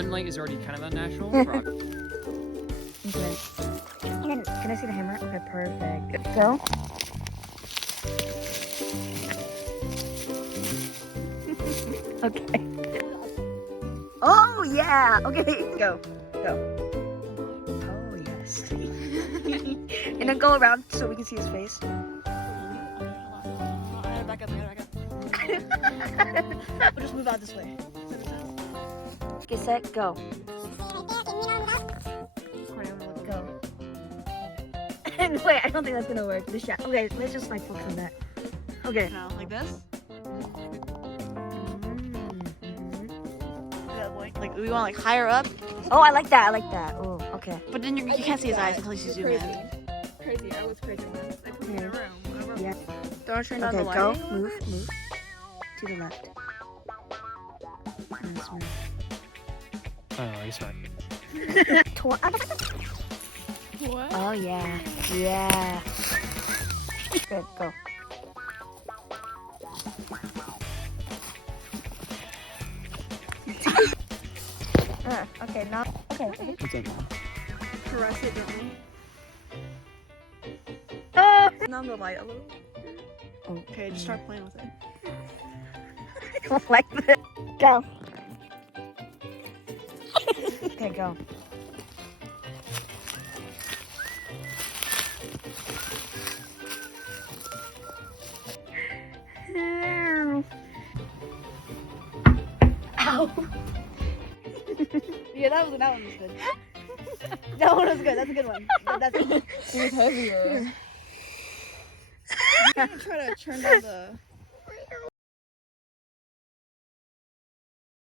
one light is already kind of unnatural. Okay. And then, can I see the hammer? Okay, perfect. Go. Okay. Oh yeah. Okay. Go. Go. Oh yes. And then go around so we can see his face. I gotta back up. We'll just move out this way. Get set. Go. Go. Wait, I don't think that's gonna work. The shot. Okay, let's just like focus on that. Okay. No, like this. Like we want like higher up, Oh, I like that. I like that. Oh, okay. but then you can't see his eyes until you zoom in. Crazy. I was crazy once. I put him in a room. Yeah. Don't turn down Okay, the go. lighting. Move. To the left. Nice move. Oh, I guess right. What? Oh yeah. Yeah. Good. Go. Okay. Now. Okay. What's up? Caress it gently. Numb the light a little. Okay, just start playing with it. I don't like this. Go. Okay, go. Ow. Yeah, that one was good. That one was good. That's a good one. That's it. It was heavier. I'm gonna try to turn down the